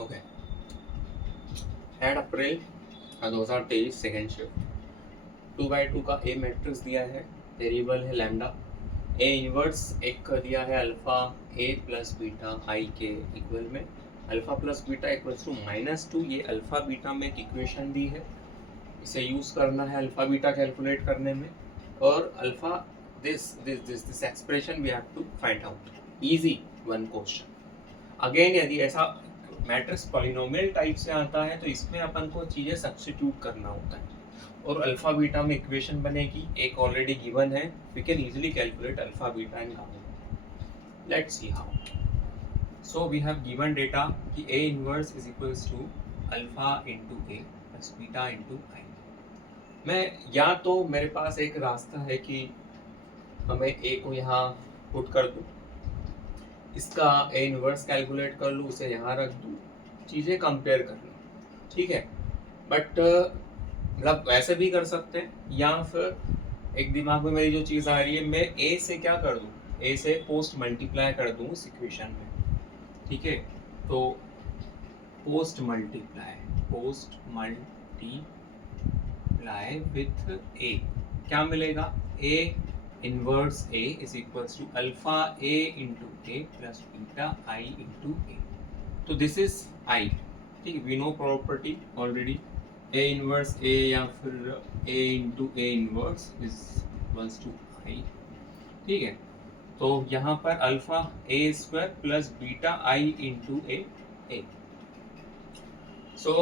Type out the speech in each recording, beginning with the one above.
Okay, eight April 2023 second shift 2/2 का ए matrix दिया है, वेरिएबल है लैम्डा, ए इनवर्स एक दिया है alpha A plus beta I के इक्वल में, alpha plus beta equals to -2। ये अल्फा बीटा में एक इक्वेशन दी है, इसे यूज़ करना है अल्फा बीटा कैलकुलेट करने में, और alpha this expression we have to find out. Easy one question. Again यदि ऐसा मैट्रिक्स पॉलिनोमियल टाइप से आता है तो इसमें अपन को चीज़ें सब्स्टिट्यूट करना होता है, और अल्फा बीटा में इक्वेशन बनेगी, एक ऑलरेडी गिवन है, we can easily calculate alpha beta and gamma. Let's see how. So we have given data कि A inverse is equals to alpha into A plus beta into I. मैं या तो मेरे पास एक रास्ता है कि मैं ए को यहाँ पुट कर दूँ, इसका ए इनवर्स कैलकुलेट कर लूँ, उसे यहाँ रख दूँ, चीज़ें कंपेयर कर लूँ, ठीक है। बट मतलब वैसे भी कर सकते हैं, या फिर एक दिमाग में मेरी जो चीज़ आ रही है, मैं ए से क्या कर दूँ, ए से पोस्ट मल्टीप्लाई कर दूँ उस इक्वेशन में, ठीक है। तो पोस्ट मल्टीप्लाई विथ ए क्या मिलेगा, A inverse A is equals to alpha A into A plus beta I into A. तो दिस इज आई, ठीक है, we know property already, A inverse A या फिर A into A inverse is equals to I, ठीक है। तो यहाँ पर alpha A square plus beta I into A. So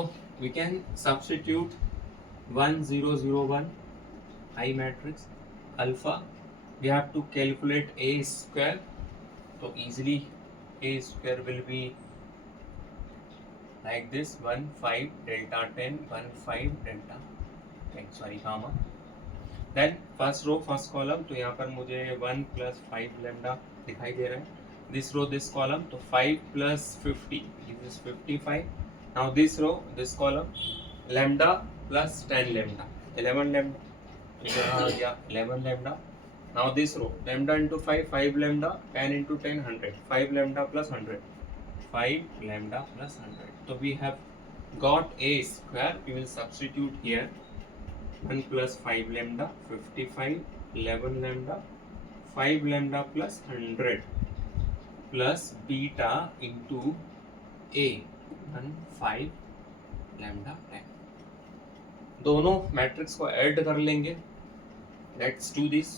we can substitute 1 0 0 1 I matrix alpha, we have to calculate a square, so easily a square will be like this 1 5 delta 10 1 5 delta 10 sorry gamma। then first row first column, तो यहाँ पर मुझे 1 plus 5 lambda दिखाई दे रहा है, this row this column, तो 5 plus 50 this is 55। now this row this column lambda plus 10 lambda 11 lambda, यहाँ आ गया 11 lambda। now this row lambda into 5 5 lambda 10 into 10 100 5 lambda plus 100 5 lambda plus 100। so we have got a square, we will substitute here 1 plus 5 lambda 55 11 lambda 5 lambda plus 100 plus beta into a 1 5 lambda 10। दोनों matrix को add कर लेंगे, let's do this.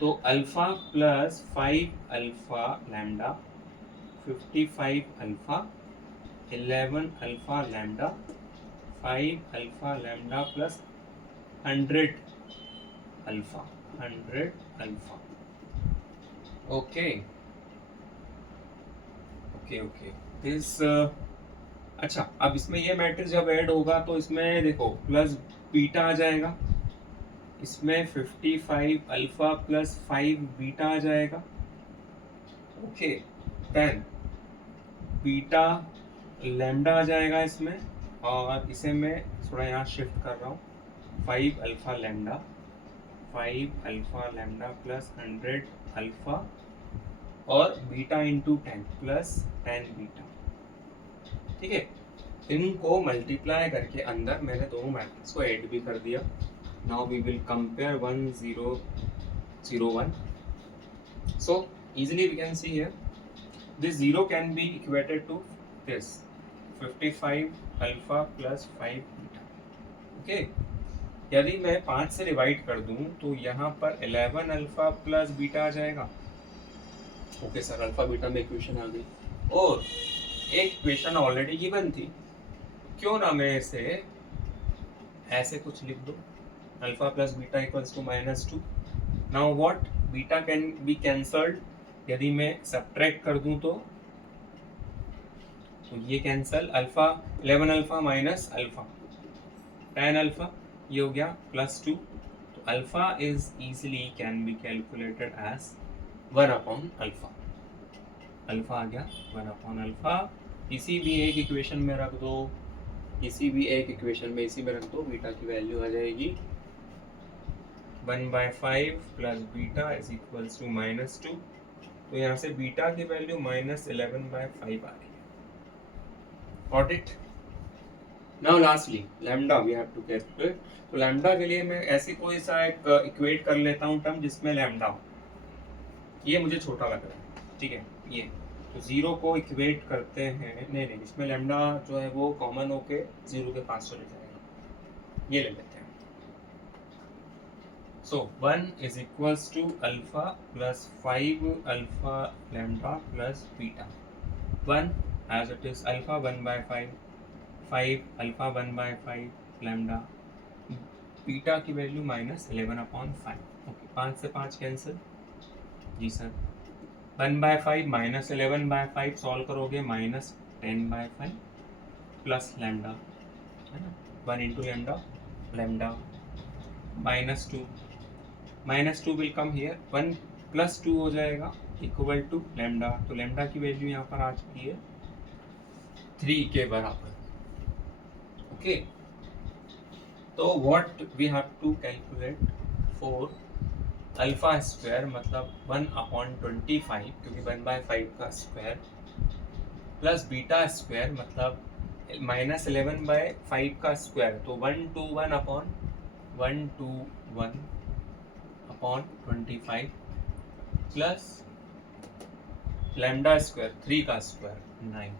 तो alpha plus 5 alpha lambda 55 alpha 11 alpha lambda 5 alpha lambda plus 100 alpha 100 alpha. Okay okay okay this अच्छा, अब इसमें ये matrix जब ऐड होगा तो इसमें देखो प्लस बीटा आ जाएगा, इसमें 55 अल्फा प्लस 5 बीटा आ जाएगा, ओके। देन बीटा लैम्डा आ जाएगा इसमें, और इसे मैं थोड़ा यहाँ शिफ्ट कर रहा हूँ, 5 alpha lambda 5 alpha lambda plus 100 alpha और बीटा इंटू 10 प्लस 10 बीटा, ठीक है। इनको मल्टीप्लाई करके अंदर मैंने दोनों मैट्रिक्स को ऐड भी कर दिया। Now we will compare 1 0 0 1। So easily we can see here this 0 can be equated to this 55 alpha plus 5 beta, okay। यदि मैं 5 से डिवाइड कर दूं तो यहाँ पर 11 अल्फा प्लस बीटा आ जाएगा, ओके सर अल्फा बीटा में इक्वेशन आ गई, और एक इक्वेशन ऑलरेडी गिवन थी, क्यों ना मैं इसे ऐसे कुछ लिख दूं, alpha plus beta equals to -2। Now what, beta can be cancelled, यदि मैं सब्ट्रैक्ट कर दूं तो ये cancel, alpha 11 alpha minus alpha 10 alpha, ये हो गया +2। तो alpha is easily can be calculated as 1 upon alpha, alpha आ गया 1 अपॉन अल्फा। किसी भी एक इक्वेशन में रख दो, किसी भी एक इक्वेशन में इसी में रख दो, बीटा की वैल्यू आ जाएगी 1/5 plus beta is equals to -2। तो यहाँ से बीटा की वैल्यू -11/5 आ रही है, got it. Now lastly lambda we have to calculate. तो लैम्डा के लिए मैं ऐसे कोई सा एक इक्वेट कर लेता हूँ टर्म जिसमें लैम्डा हो। ये मुझे छोटा लग रहा है, ठीक है। ये तो जीरो को इक्वेट करते हैं, नहीं नहीं, इसमें लैम्डा जो है वो कॉमन होके जीरो के पास चले जाएगा। ये ले लेते हैं। So 1 is equals to alpha plus 5 alpha lambda plus beta. 1 as it is alpha 1/5, 5 alpha 1/5 lambda, beta की वैल्यू -11/5। ओके, 5 से 5 कैंसिल जी सर। 1/5 -11/5 सॉल्व करोगे -10/5 प्लस लैम्डा, है ना, 1 into lambda, lambda -2 will come here, 1 + 2 हो जाएगा इक्वल टू लैम्डा। तो lambda की value यहाँ पर आ चुकी है 3 के बराबर। ओके, तो what we have to calculate for alpha square, मतलब 1/25 क्योंकि 1/5 का स्क्वायर, प्लस बीटा स्क्वायर मतलब -11/5 का स्क्वायर, तो 1/25 प्लस लैम्डा स्क्वायर 3 का स्क्वायर 9।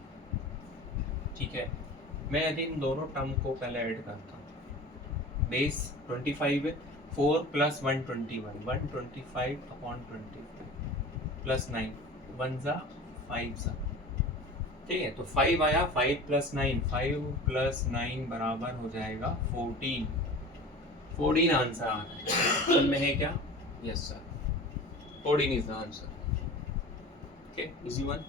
ठीक है, मैं यदि इन दोनों टर्म को पहले ऐड करता हूँ, बेस 25 है, 4 + 121, 125/25 प्लस 9, 1 ज़ा 5 ज़ा, ठीक है। तो 5 आया, 5 + 9, 5 + 9 बराबर हो जाएगा 14। 14 आंसर आ रहा है। ऑप्शन में है क्या? Yes sir, 14 is the answer. Okay, easy one.